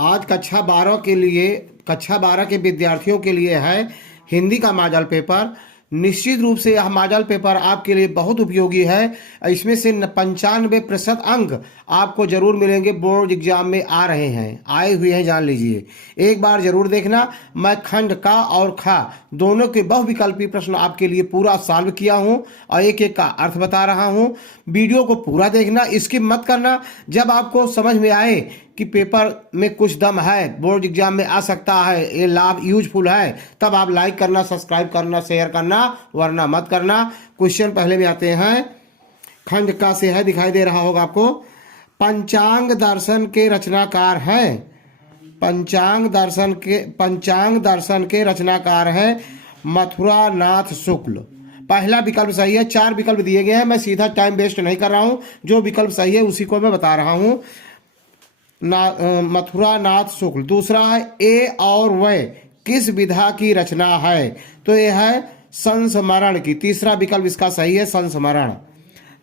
आज कक्षा 12 के विद्यार्थियों के लिए है हिंदी का मॉडल पेपर। निश्चित रूप से यह मॉडल पेपर आपके लिए बहुत उपयोगी है। इसमें से 95% अंक आपको जरूर मिलेंगे, बोर्ड एग्जाम में आ रहे हैं, आए हुए हैं, जान लीजिए। एक बार जरूर देखना। मैं खंड का और खा दोनों के बहुविकल्पी प्रश्न आपके लिए पूरा सॉल्व किया हूं और एक एक का अर्थ बता रहा हूं। वीडियो को पूरा देखना, स्किप मत करना। जब आपको समझ में आए कि पेपर में कुछ दम है, बोर्ड एग्जाम में आ सकता है, ये लाभ यूजफुल है, तब आप लाइक करना, सब्सक्राइब करना, शेयर करना, वरना मत करना। क्वेश्चन पहले में आते हैं। खंड का से है, दिखाई दे रहा होगा आपको। पंचांग दर्शन के रचनाकार हैं। पंचांग दर्शन के रचनाकार हैं मथुरा नाथ शुक्ल। पहला विकल्प सही है। 4 विकल्प दिए गए हैं, मैं सीधा टाइम वेस्ट नहीं कर रहा हूं, जो विकल्प सही है उसी को मैं बता रहा हूं। मथुरा नाथ शुक्ल। दूसरा है ए और वह किस विधा की रचना है, तो यह है संस्मरण की। तीसरा विकल्प इसका सही है, संस्मरण।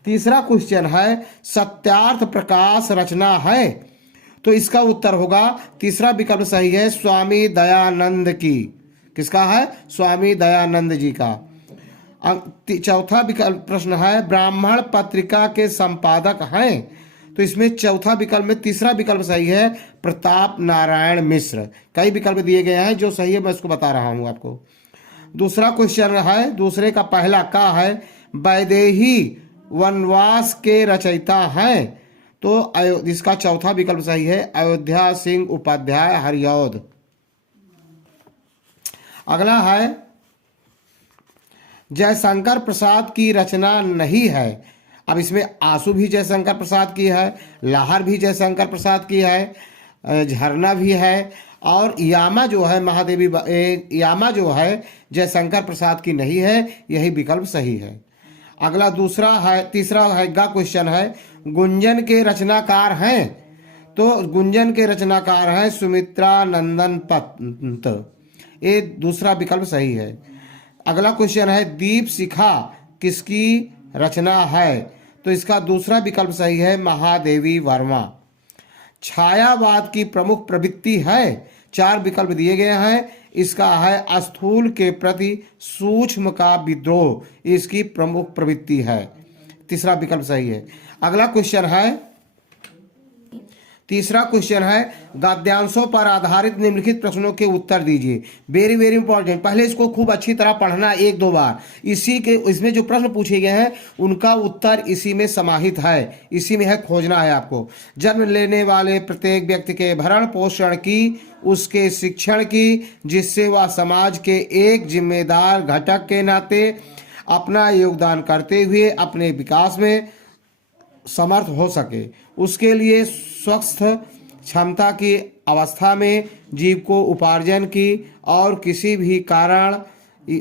तीसरा क्वेश्चन है सत्यार्थ प्रकाश रचना है, तो इसका उत्तर होगा तीसरा विकल्प सही है, स्वामी दयानंद की। किसका है? स्वामी दयानंद जी का। चौथा विकल्प प्रश्न है ब्राह्मण पत्रिका के संपादक हैं, तो इसमें चौथा विकल्प में तीसरा विकल्प सही है, प्रताप नारायण मिश्र। कई विकल्प दिए गए हैं, जो सही है मैं इसको बता रहा हूं आपको। दूसरा क्वेश्चन है, दूसरे का पहला का है वैदेही वनवास के रचयिता हैं, तो इसका चौथा विकल्प सही है, अयोध्या सिंह उपाध्याय हरिऔध। अगला है जयशंकर प्रसाद की रचना नहीं है। अब इसमें आंसू भी जयशंकर प्रसाद की है, लहर भी जयशंकर प्रसाद की है, झरना भी है, और यामा जो है महादेवी यामा जो है जयशंकर प्रसाद की नहीं है। यही विकल्प सही है। अगला तीसरा है गा क्वेश्चन है गुंजन के रचनाकार हैं, तो गुंजन के रचनाकार हैं सुमित्रा नंदन पंत। ये दूसरा विकल्प सही है। अगला क्वेश्चन है दीप शिखा किसकी रचना है, तो इसका दूसरा विकल्प सही है, महादेवी वर्मा। छायावाद की प्रमुख प्रवृत्ति है, 4 विकल्प दिए गए हैं, इसका है स्थूल के प्रति सूक्ष्म का विद्रोह, इसकी प्रमुख प्रवृत्ति है। तीसरा विकल्प सही है। अगला क्वेश्चन है, तीसरा क्वेश्चन है गद्यांशों पर आधारित निम्नलिखित प्रश्नों के उत्तर दीजिए। वेरी वेरी इंपॉर्टेंट, पहले इसको खूब अच्छी तरह पढ़ना 1-2 बार। इसमें जो प्रश्न पूछे गए हैं उनका उत्तर इसी में समाहित है, इसी में है, खोजना है आपको। जन्म लेने वाले प्रत्येक व्यक्ति के भरण पोषण की, उसके शिक्षण की, जिससे वह समाज के एक जिम्मेदार घटक के नाते अपना योगदान करते हुए अपने विकास में समर्थ हो सके, उसके लिए स्वस्थ क्षमता की अवस्था में जीव को उपार्जन की और किसी भी कारण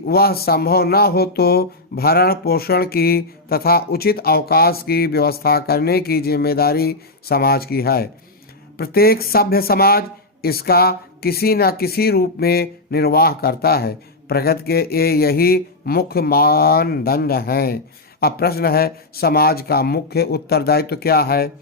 वह संभव न हो तो भरण पोषण की तथा उचित अवकाश की व्यवस्था करने की जिम्मेदारी समाज की है। प्रत्येक सभ्य समाज इसका किसी न किसी रूप में निर्वाह करता है। प्रगति के यही मुख्य मानदंड हैं। अब प्रश्न है समाज का मुख्य उत्तरदायित्व क्या है,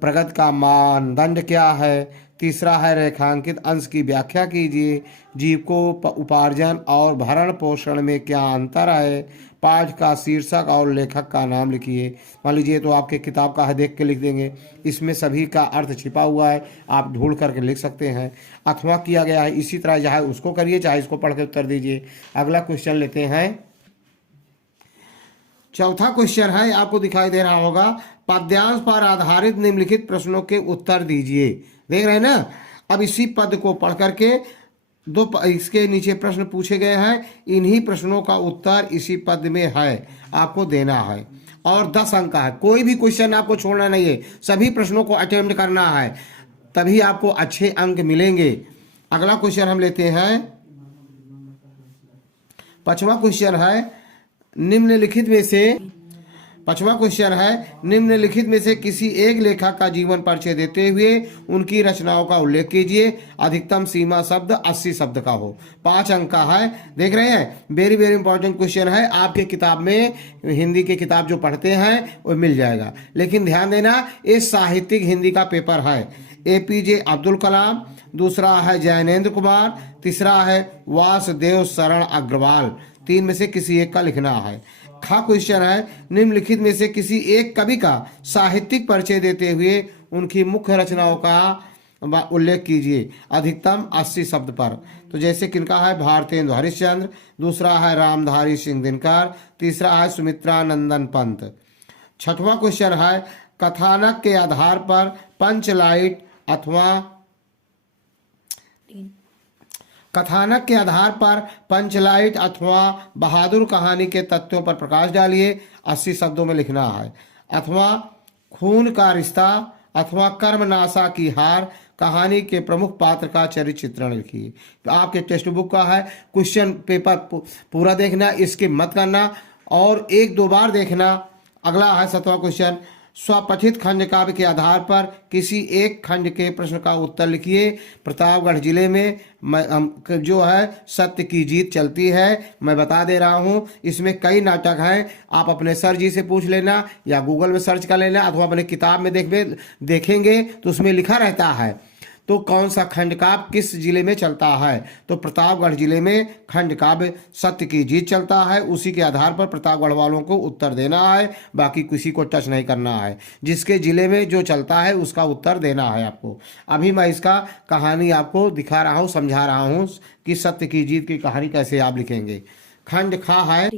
प्रगति का मानदंड क्या है। तीसरा है रेखांकित अंश की व्याख्या कीजिए, जीव को उपार्जन और भरण पोषण में क्या अंतर है। पाठ का शीर्षक और लेखक का नाम लिखिए। मान लीजिए तो आपके किताब का है, देख के लिख देंगे, इसमें सभी का अर्थ छिपा हुआ है, आप ढूंढ करके लिख सकते हैं, अथवा किया गया है। इसी तरह चाहे उसको करिए चाहे इसको पढ़ के उत्तर दीजिए। अगला क्वेश्चन लेते हैं। चौथा क्वेश्चन है, आपको दिखाई दे रहा होगा, पद्यांश पर आधारित निम्नलिखित प्रश्नों के उत्तर दीजिए। देख रहे हैं ना। अब इसी पद को पढ़ करके इसके नीचे प्रश्न पूछे गए हैं, इन्हीं प्रश्नों का उत्तर इसी पद में है, आपको देना है। और 10 अंक का है, कोई भी क्वेश्चन आपको छोड़ना नहीं है, सभी प्रश्नों को अटेम्प्ट करना है, तभी आपको अच्छे अंक मिलेंगे। अगला क्वेश्चन हम लेते हैं। 5वां क्वेश्चन है निम्नलिखित में से किसी एक लेखक का जीवन परिचय देते हुए उनकी रचनाओं का उल्लेख कीजिए। अधिकतम सीमा शब्द 80 शब्द का हो। 5 अंक का है। देख रहे हैं, वेरी वेरी इंपॉर्टेंट क्वेश्चन है। आपके किताब में हिंदी की किताब जो पढ़ते हैं वो मिल जाएगा, लेकिन ध्यान देना ये साहित्यिक हिंदी का पेपर है, APJ अब्दुल कलाम, दूसरा है जैनेंद्र कुमार, तीसरा है वासुदेव शरण अग्रवाल। तीन में से किसी एक का लिखना है। खा क्वेश्चन है, निम्नलिखित में से किसी एक कवि का साहित्यिक परिचय देते हुए उनकी मुख्य रचनाओं का उल्लेख कीजिए अधिकतम 80 शब्द पर। तो जैसे किनका है, भारतेंदु हरिश्चंद्र, दूसरा है रामधारी सिंह दिनकर, तीसरा है सुमित्रा नंदन पंत। छठवां क्वेश्चन है, कथानक के आधार पर पंचलाइट अथवा कथानक के आधार पर पंचलाइट अथवा बहादुर कहानी के तथ्यों पर प्रकाश डालिए, 80 शब्दों में लिखना है। अथवा खून का रिश्ता अथवा कर्मनाशा की हार कहानी के प्रमुख पात्र का चरित्र चित्रण लिखिए। तो आपके टेक्स्ट बुक का है, क्वेश्चन पेपर पूरा देखना, इसके मत करना और एक दो बार देखना। अगला है 7वां क्वेश्चन, स्वपठित खंड काव्य के आधार पर किसी एक खंड के प्रश्न का उत्तर लिखिए। प्रतापगढ़ जिले में जो है सत्य की जीत चलती है, मैं बता दे रहा हूँ। इसमें कई नाटक हैं, आप अपने सर जी से पूछ लेना या गूगल में सर्च कर लेना अथवा अपने किताब में देखेंगे तो उसमें लिखा रहता है। तो कौन सा खंड काव्य किस जिले में चलता है, तो प्रतापगढ़ जिले में खंड काव्य सत्य की जीत चलता है। उसी के आधार पर प्रतापगढ़ वालों को उत्तर देना है, बाकी किसी को टच नहीं करना है। जिसके जिले में जो चलता है उसका उत्तर देना है आपको। अभी मैं इसका कहानी आपको दिखा रहा हूँ, समझा रहा हूँ कि सत्य की जीत की कहानी कैसे आप लिखेंगे। खंड खा है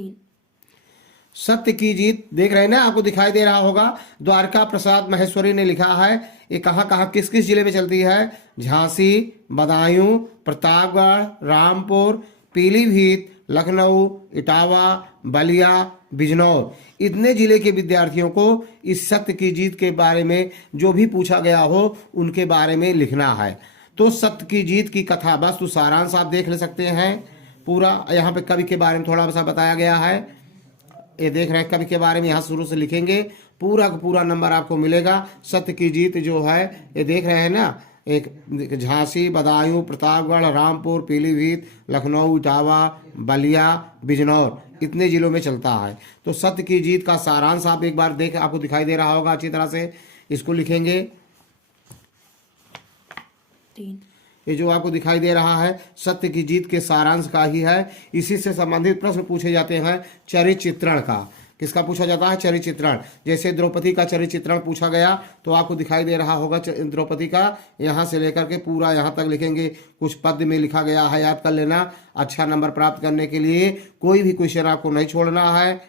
सत्य की जीत, देख रहे हैं ना, आपको दिखाई दे रहा होगा। द्वारका प्रसाद महेश्वरी ने लिखा है। ये कहाँ कहाँ किस किस जिले में चलती है, झांसी, बदायूं, प्रतापगढ़, रामपुर, पीलीभीत, लखनऊ, इटावा, बलिया, बिजनौर। इतने जिले के विद्यार्थियों को इस सत्य की जीत के बारे में जो भी पूछा गया हो उनके बारे में लिखना है। तो सत्य की जीत की कथा वस्तु सारांश आप देख ले सकते हैं पूरा। यहाँ पे कवि के बारे में थोड़ा सा बताया गया है, ये देख रहे हैं कवि के बारे में। यहाँ शुरू से लिखेंगे, पूरा का पूरा नंबर आपको मिलेगा। सत्य की जीत जो है ये देख रहे हैं ना, एक झांसी, बदायूं, प्रतापगढ़, रामपुर, पीलीभीत, लखनऊ, इटावा, बलिया, बिजनौर, इतने जिलों में चलता है। तो सत्य की जीत का सारांश आप एक बार देख, आपको दिखाई दे रहा होगा अच्छी तरह से। इसको लिखेंगे, ये जो आपको दिखाई दे रहा है सत्य की जीत के सारांश का ही है। इसी से संबंधित प्रश्न पूछे जाते हैं चरित्र चित्रण का। किसका पूछा जाता है, चरित्र चित्रण। जैसे द्रौपदी का चरित्र चित्रण पूछा गया तो आपको दिखाई दे रहा होगा द्रौपदी का, यहाँ से लेकर के पूरा यहाँ तक लिखेंगे। कुछ पद में लिखा गया है, याद कर लेना। अच्छा नंबर प्राप्त करने के लिए कोई भी क्वेश्चन आपको नहीं छोड़ना है।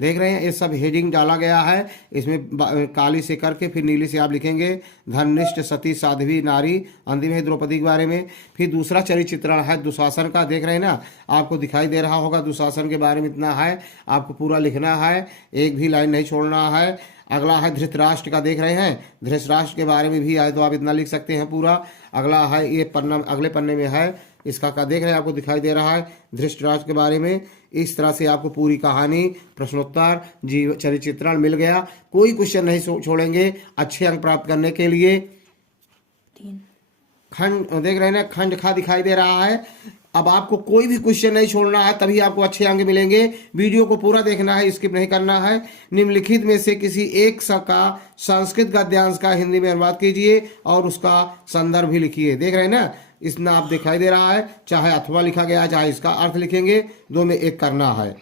देख रहे हैं ये सब हेडिंग डाला गया है, इसमें काली से करके फिर नीली से आप लिखेंगे धर्मनिष्ठ सती साध्वी नारी, अंतिम है द्रौपदी के बारे में। फिर दूसरा चरित्र चित्रण है दुशासन का, देख रहे हैं ना, आपको दिखाई दे रहा होगा दुशासन के बारे में इतना है, आपको पूरा लिखना है, एक भी लाइन नहीं छोड़ना है। अगला है धृतराष्ट्र का, देख रहे हैं धृतराष्ट्र के बारे में भी आए तो आप इतना लिख सकते हैं पूरा। अगला है ये पन्ना, अगले पन्ने में है इसका का, देख रहे हैं आपको दिखाई दे रहा है धृतराष्ट्र के बारे में। इस तरह से आपको पूरी कहानी, प्रश्नोत्तर, जीव चरित्र चित्रण मिल गया। कोई क्वेश्चन नहीं छोड़ेंगे अच्छे अंक प्राप्त करने के लिए। खंड देख रहे हैं ना, खंड खा दिखाई दे रहा है। अब आपको कोई भी क्वेश्चन नहीं छोड़ना है, तभी आपको अच्छे अंक मिलेंगे। वीडियो को पूरा देखना है, स्किप नहीं करना है। निम्नलिखित में से किसी एक का संस्कृत गद्यांश का हिंदी में अनुवाद कीजिए और उसका संदर्भ भी लिखिए। देख रहे हैं ना, इसमें आप दिखाई दे रहा है, चाहे अथवा लिखा गया है चाहे इसका अर्थ लिखेंगे, दो में एक करना है।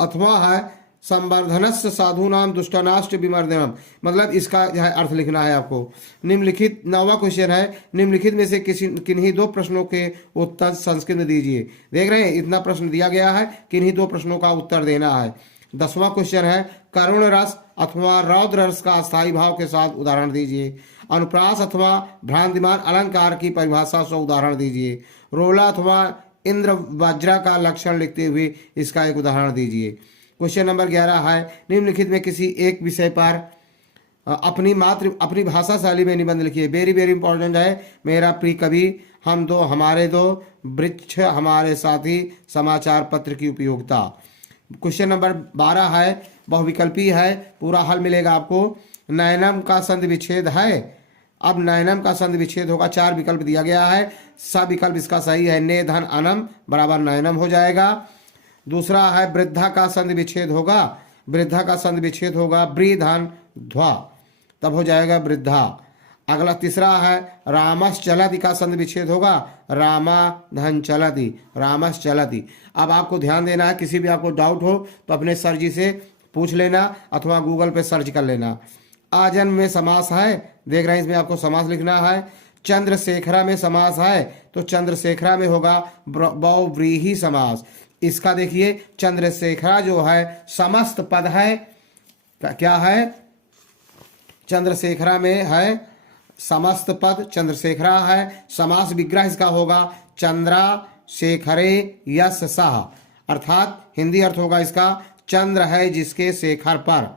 अथवा है संवर्धनस्य साधूनाम दुष्टनाष्ट विमर्दनम, मतलब इसका जो है अर्थ लिखना है आपको। निम्नलिखित 9वां क्वेश्चन है, निम्नलिखित में से किन्हीं दो प्रश्नों के उत्तर संस्कृत में दीजिए। देख रहे हैं इतना प्रश्न दिया गया है, किन्हीं दो प्रश्नों का उत्तर देना है। 10वां क्वेश्चन है करुण रस अथवा रौद्र रस का अस्थायी भाव के साथ उदाहरण दीजिए। अनुप्रास अथवा भ्रांतिमान अलंकार की परिभाषा से उदाहरण दीजिए। रोला अथवा इंद्र वज्रा का लक्षण लिखते हुए इसका एक उदाहरण दीजिए। क्वेश्चन नंबर 11 है निम्नलिखित में किसी एक विषय पर अपनी भाषा शैली में निबंध लिखिए। वेरी वेरी इंपॉर्टेंट है। मेरा प्रिय कवि, हम दो हमारे दो, वृक्ष हमारे साथी, समाचार पत्र की उपयोगिता। क्वेश्चन नंबर 12 है, बहुविकल्पी है, पूरा हल मिलेगा आपको। नयनम का संधि विच्छेद है। अब नयनम का संधि विच्छेद होगा, 4 विकल्प दिया गया है, सब विकल्प इसका सही है। ने धन अनम बराबर नयनम हो जाएगा। दूसरा है वृद्धा का संधि विच्छेद होगा, वृद्धा का संधि विच्छेद होगा ब्री धन ध्वा, तब हो जाएगा वृद्धा। अगला तीसरा है रामस चलति का संधि विच्छेद होगा रामा धन चलति, रामस चलति। अब आपको ध्यान देना है, किसी भी आपको डाउट हो तो अपने सर जी से पूछ लेना अथवा गूगल पे सर्च कर लेना। आजन्म में समास है, देख रहे हैं इसमें आपको समास लिखना है। चंद्रशेखरा में समास है तो चंद्रशेखरा में होगा बहुव्रीहि समास। इसका देखिए चंद्रशेखरा जो है समस्त पद है, क्या है, चंद्रशेखरा में है समस्त पद, चंद्रशेखरा है। समास विग्रह इसका होगा चंद्रा शेखरे यश सह, अर्थात हिंदी अर्थ होगा इसका चंद्र है जिसके शेखर पर।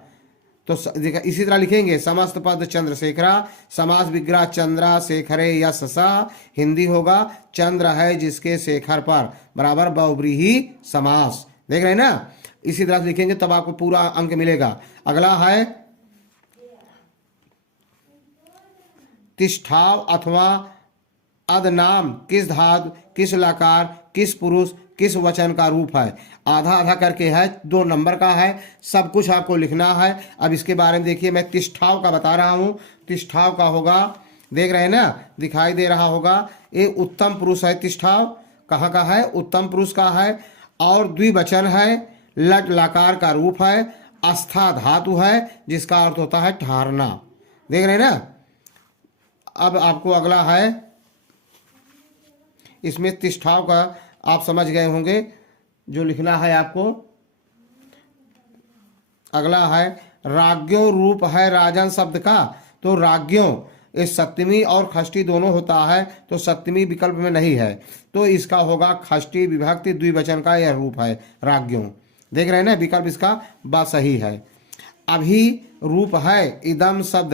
तो इसी तरह लिखेंगे समस्त पद चंद्रशेखरा, समास विग्रह चंद्रा शेखरे यश सह, हिंदी होगा चंद्र है जिसके शेखर पर बराबर बहुव्रीहि समास। देख रहे हैं ना, इसी तरह से लिखेंगे तब आपको पूरा अंक मिलेगा। अगला है तिष्ठाव अथवा अदनाम किस धातु, किस लकार, किस पुरुष, किस वचन का रूप है। आधा आधा करके है, 2 नंबर का है, सब कुछ आपको लिखना है। अब इसके बारे में देखिए, मैं तिष्ठाव का बता रहा हूँ। तिष्ठाव का होगा, देख रहे हैं ना, दिखाई दे रहा होगा, ये उत्तम पुरुष है। तिष्ठाव कहाँ का है, उत्तम पुरुष का है और द्विवचन है, लट लकार का रूप है, आस्था धातु है जिसका अर्थ होता है ठहरना। देख रहे हैं ना। अब आपको अगला है, इसमें तिष्ठाव का आप समझ गए होंगे जो लिखना है आपको। अगला है राज्यों रूप है राजन शब्द का, तो राज्यों इस सप्तमी और खष्टी दोनों होता है, तो सप्तमी विकल्प में नहीं है, तो इसका होगा खष्टी विभक्ति द्विवचन का यह रूप है राज्यों। देख रहे हैं ना, विकल्प इसका बात सही है। अभी रूप है इदम शब्द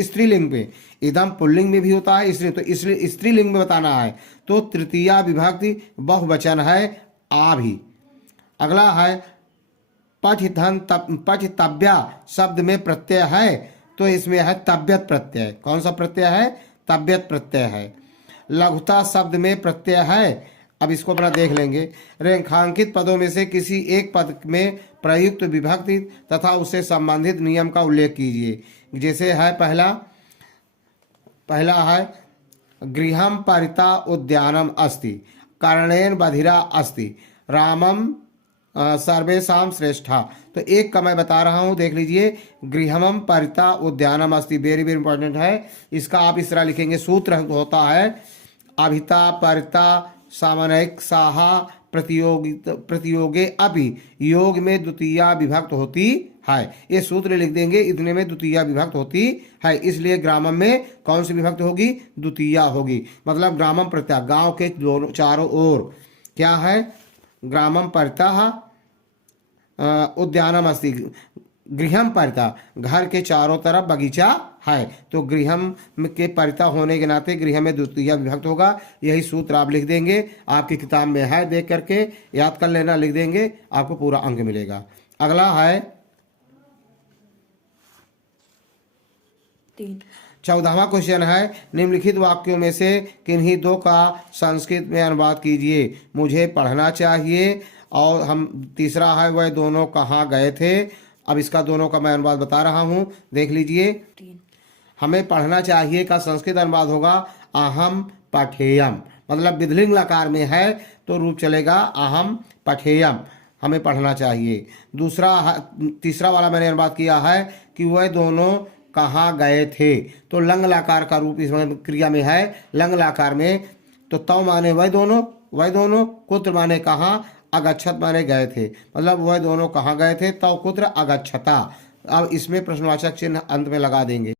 स्त्रीलिंग पे, इदम पुल्लिंग में भी होता है स्त्री, तो इसलिए स्त्रीलिंग में बताना है, तो तृतीया विभक्ति बहुवचन है आभि। अगला है पठितव्या शब्द में प्रत्यय है, तो इसमें है तब्यत प्रत्यय। कौन सा प्रत्यय है, तब्यत प्रत्यय है। लघुता शब्द में प्रत्यय है, अब इसको अपना देख लेंगे। रेखांकित पदों में से किसी एक पद में प्रयुक्त विभक्ति तथा उससे संबंधित नियम का उल्लेख कीजिए। जैसे है पहला है गृहम परिता उद्यानम अस्ति, कर्णेन बधिरा अस्ति, रामम सर्वेशाम श्रेष्ठा। तो एक का मैं बता रहा हूँ, देख लीजिए, गृहम परिता उद्यानम अस्ति, वेरी वेरी इंपॉर्टेंट है। इसका आप इस तरह लिखेंगे, सूत्र होता है अभिता परिता सामान्यिक साहा प्रतियोगे अभी योग में द्वितीया विभक्त होती है। ये सूत्र लिख देंगे, इतने में द्वितीया विभक्त होती है, इसलिए ग्रामम में कौन सी विभक्त होगी, द्वितीया होगी। मतलब ग्रामम प्रत्यय, गांव के दोनों चारों ओर क्या है, ग्रामम परितः उद्यानम अस्ति, गृहम परिता घर के चारों तरफ बगीचा है, तो गृहम के परिता होने के नाते गृह में द्वितीय विभक्त होगा। यही सूत्र आप लिख देंगे, आपकी किताब में है, देख करके याद कर लेना, लिख देंगे, आपको पूरा अंक मिलेगा। अगला है 14वां क्वेश्चन है, निम्नलिखित वाक्यों में से किन्हीं 2 का संस्कृत में अनुवाद कीजिए, मुझे पढ़ना चाहिए। और हम तीसरा है वह दोनों कहाँ गए थे। अब इसका दोनों का मैं अनुवाद बता रहा हूँ, देख लीजिए। हमें पढ़ना चाहिए का संस्कृत अनुवाद होगा अहम पठेयम, मतलब विधिलिंग लकार में है तो रूप चलेगा अहम पठेयम, हमें पढ़ना चाहिए। तीसरा वाला मैंने अनुवाद किया है कि वह दोनों कहाँ गए थे, तो लंग लकार का रूप इसमें क्रिया में है, लंग लकार में, तो तव माने वह दोनों, कुत्र माने कहाँ, अगच्छत माने गए थे, मतलब वह दोनों कहाँ गए थे, तव कुत्र अगच्छता। अब इसमें प्रश्नवाचक चिन्ह अंत में लगा देंगे।